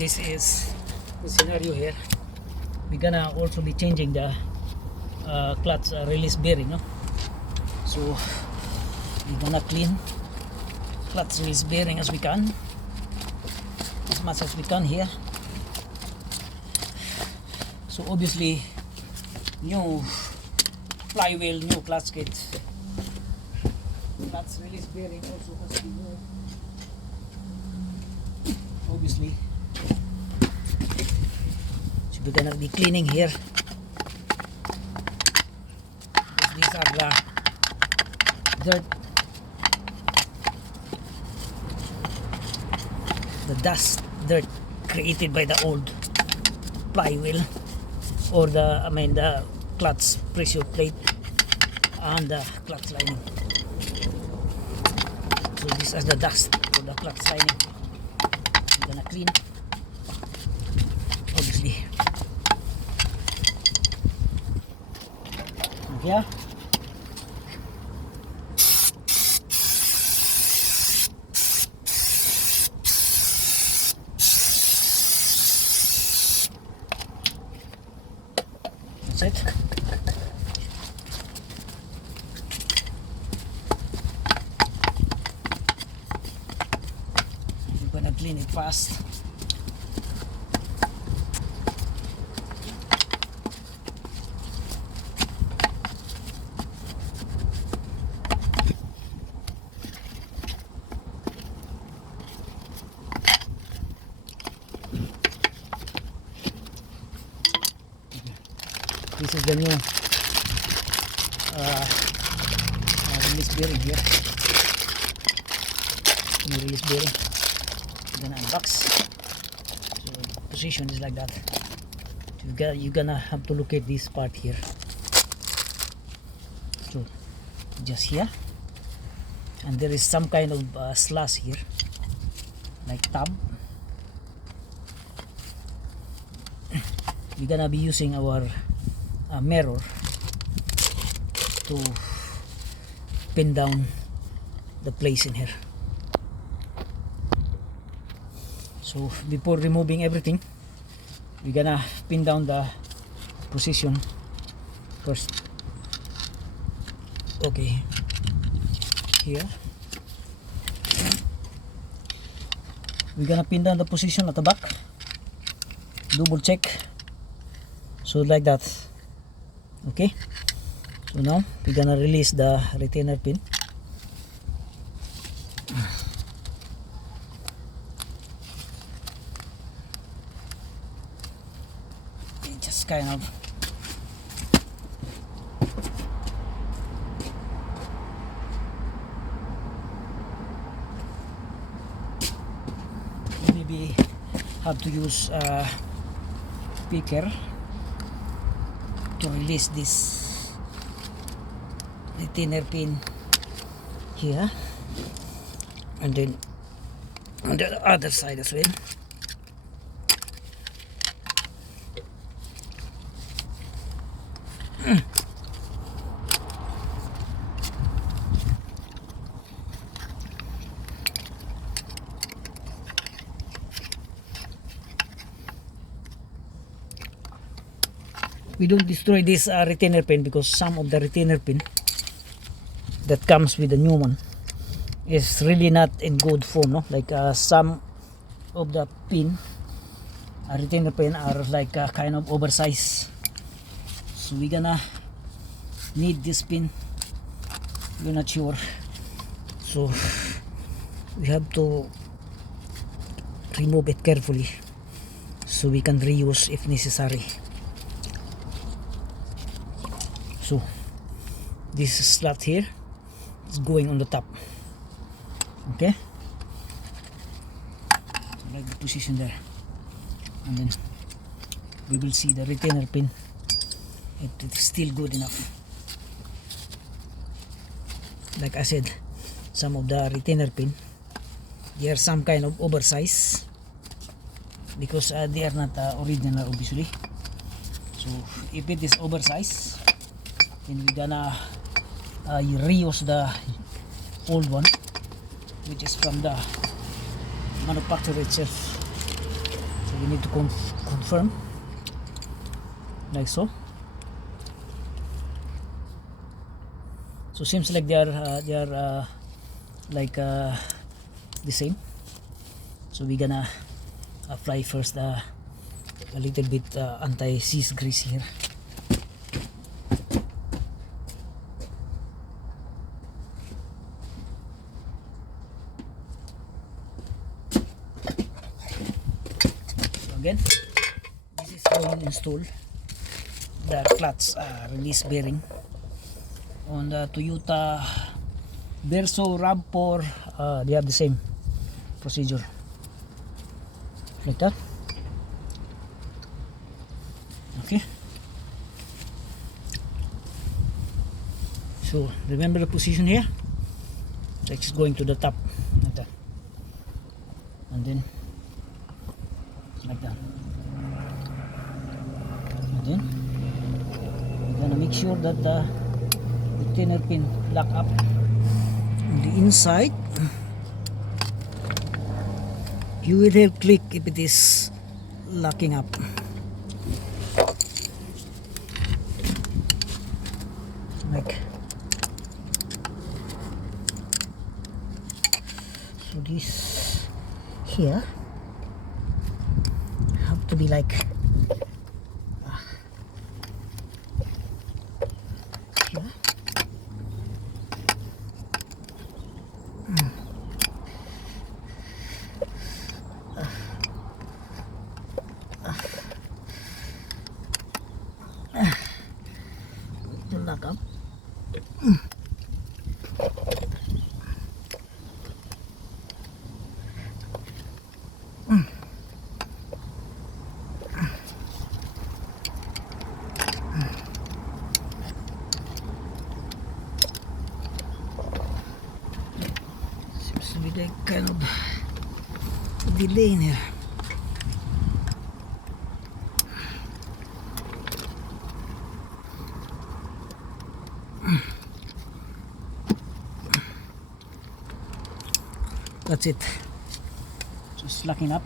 this is the scenario here. We're gonna also be changing the clutch release bearing, no? So we're gonna clean clutch release bearing as we can, as much as we can here. So obviously new flywheel, new clutch kit, clutch release bearing also has to be new, obviously. So we're gonna be cleaning here. These are the dirt, the dust, dirt created by the old flywheel, or the clutch pressure plate and the clutch lining. So this is the dust for the clutch lining. I'm gonna clean, obviously. Yeah. That's it. We're gonna clean it fast. This is the new release bearing here. New release bearing. We're gonna unbox. So the position is like that. You're gonna have to locate this part here. So just here, and there is some kind of slash here, like tab. We're gonna be using our mirror to pin down the place in here. So before removing everything, we're gonna pin down the position first. Okay, here we're gonna pin down the position at the back, double check, so like that. Okay, so now we're gonna release the retainer pin. It just kind of maybe have to use picker to release this retainer pin here, and then on the other side as well. We don't destroy this retainer pin, because some of the retainer pin that comes with the new one is really not in good form, no? Like some of the pin, retainer pin, are like kind of oversized. So we're gonna need this pin. We're not sure, so we have to remove it carefully so we can reuse if necessary. So this slot here is going on the top. Okay, so like the position there, and then we will see the retainer pin. It is still good enough. Like I said, some of the retainer pin, they are some kind of oversized, because they are not original, obviously. So if it is oversized, then we're gonna reuse the old one, which is from the manufacturer itself. So we need to confirm like so. So seems like they are like the same. So we're gonna apply first a little bit anti-seize grease here. So again, this is how you install the clutch release bearing on the Toyota Verso RAV4. They have the same procedure like that. Okay, so remember the position here, like it's going to the top like that, and then like that, and then we're gonna make sure that the retainer pin lock up on the inside. You will hear click if it is locking up. Like so, this here have to be like here. To lock up. Seems to be like kind of delay in here. That's it. Just locking up.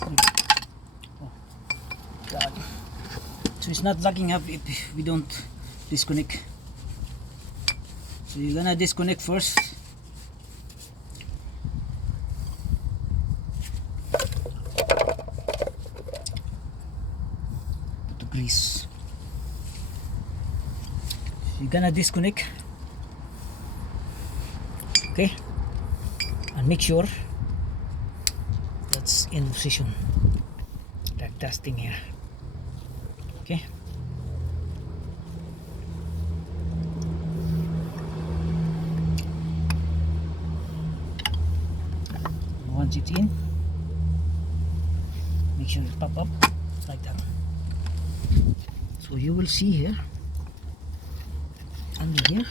Oh, God. So it's not locking up if we don't disconnect. So you're gonna disconnect first. Put the grease. So you're gonna disconnect. Okay, and make sure that's in position, like testing here. Okay, once it's in, make sure it pop up like that. So you will see here, under here,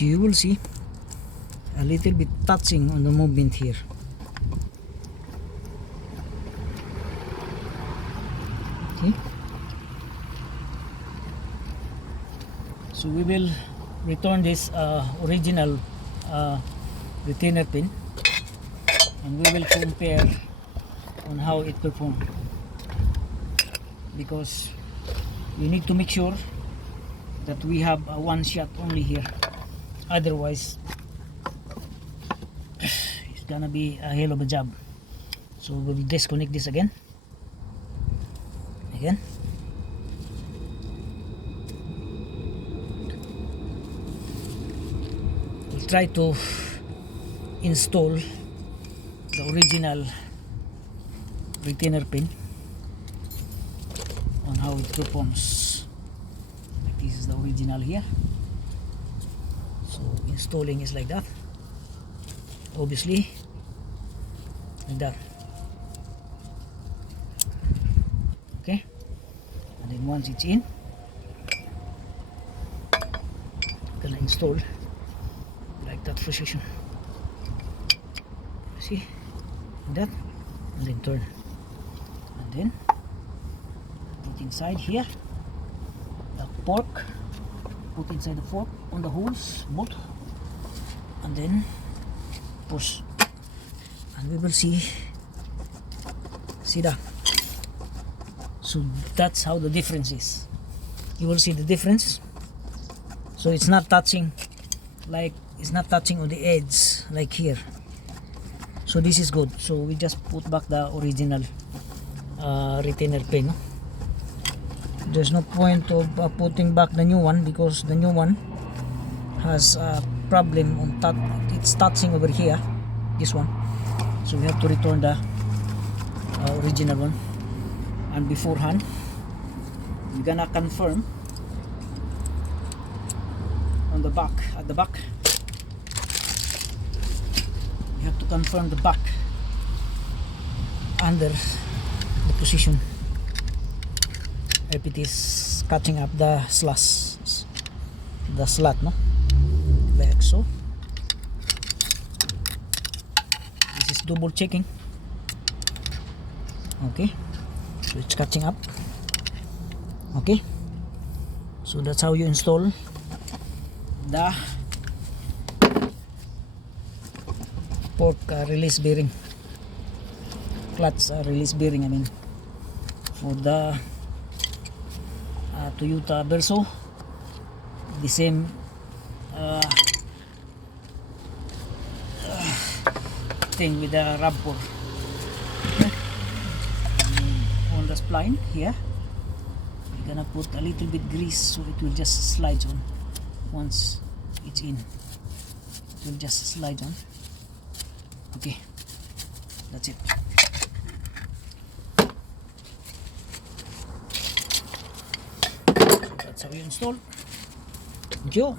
you will see a little bit touching on the movement here. Okay, so we will return this original retainer pin, and we will compare on how it performs, because we need to make sure that we have a one shot only here. Otherwise it's gonna be a hell of a job. So we'll disconnect this again. We'll try to install the original retainer pin on how it performs. This is the original here. So installing is like that, obviously, like that. Okay, And then once it's in, gonna install like that position. See, like that, and then turn, and then put inside here the pork. Put inside the fork on the holes both, and then push, and we will see that. So that's how the difference is. You will see the difference. So it's not touching, like it's not touching on the edge like here. So this is good. So we just put back the original retainer pin, no? There's no point of putting back the new one, because the new one has a problem on that. It's touching over here, this one. So we have to return the original one. And beforehand, we're gonna confirm on the back, at the back. You have to confirm the back under the position if it is catching up the slot, no? Like so. This is double checking. Okay, so it's catching up. Okay, so that's how you install the pork release bearing, clutch release bearing, I mean, for the Toyota Verso. The same thing with the rubber. Okay. On the spline here, we're gonna put a little bit grease so it will just slide on. Once it's in, it will just slide on. Okay, that's it. So that's how you install. Thank you.